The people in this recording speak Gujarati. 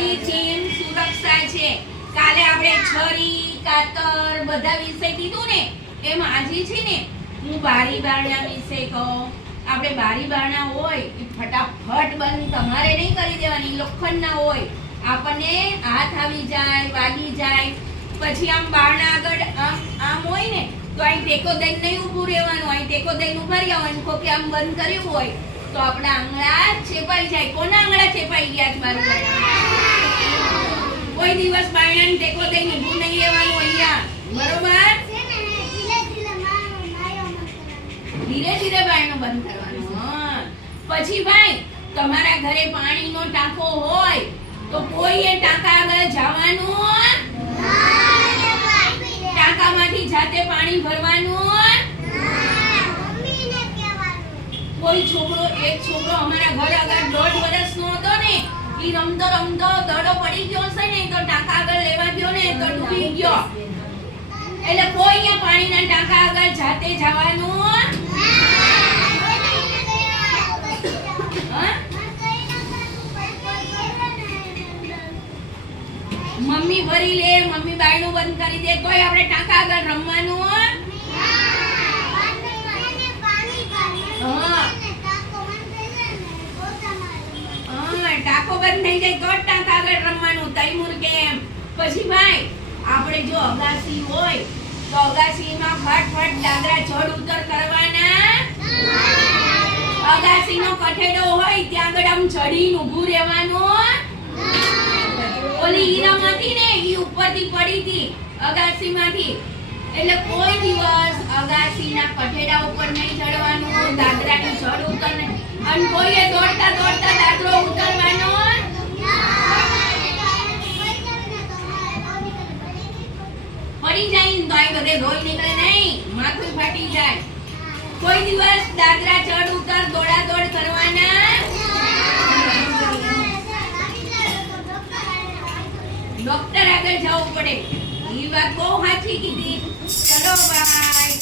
મોટી ચેન સુરક્ષા છે. કાલે આપણે છરી, કાતર, બધા વિશે કીધું ને, એમ આજે છે ને, હું બારી બારણા વિશે કહું. આપણે બારી બારણા હોય એ ફટાફટ બંધ તમારે નહીં કરી દેવાની, લોખંડના હોય. આપણને હાથ આવી જાય, વાગી જાય. પછી આમ બારણા આગળ આમ આમ હોય ને, તો અહીં ટેકો દઈને નહીં ઊભું રહેવાનું, અહીં ટેકો દઈને ઊભા રહ્યા હોય કોકે આમ બંધ કર્યું હોય, તો આપણા આંગળા છેપાઈ જાય. કોના આંગળા છેપાઈ ગયા છે મારું કોઈ દિવસ બાયણાને ટેકો દઈને ઊભું નહીં રહેવાનું અહીંયા. બરોબર? ધીરે ધીરે બાયણો બંધ કરવાનું પછી ભાઈ, તમારા ઘરે પાણીનો ટાંકો હોય, તો કોઈએ ટાંકા આગળ જવાનું? ટાંકામાંથી જાતે પાણી ભરવાનું? કોઈ છોકરો, એક છોકરો અમારા ઘર આગળ દોઢ વર્ષનો હતો ને ઈ રમતો રમતો દડો પડી ગયો છે ને, તો ટાંકા આગળ લેવા ગયો ને, તો ડૂબી ગયો. એટલે કોઈ અહીંયા પાણીના ટાંકા આગળ જાતે જવાનું. મમ્મી ભરી લે, મમ્મી બાયણું બંધ કરી દે. તોય આપણે ટાંકા આગળ રમવાનું. ટાંકો બંધ થઈ જાય તો જ ટાંક આગળ રમવાનું, તૈમુર કેમ? પછી ભાઈ, આપણે જો અગાસી હોય, તો અગાસીમાં ફટફટ દાદરા ચડ ઉતર કરવાના. અગાસીનો કઠેડો હોય, ત્યાં આગળ આમ ચડીને ઊભું રહેવાનું. ઓલી ઈરમ હતી ને, ઈ ઉપરથી પડી હતી, અગાસીમાંથી. એટલે કોઈ દિવસ અગાસીના કઠેડા ઉપર નહીં ચડવાનું દાદરાની ચડ ઉતર નહીં. અને કોઈએ દોડતા દોડતા દાદરો ઉતરવાનો પડી ને બધે રોઈ નીકળે નહીં. માથું ફાટી જાય. કોઈ દિવસ દાદરા ચડ ઉતર દોડા દોડ કરવાના. ડોક્ટર આગળ જવું પડે. એ વાત બહુ સાચી કીધી. ચલો બાય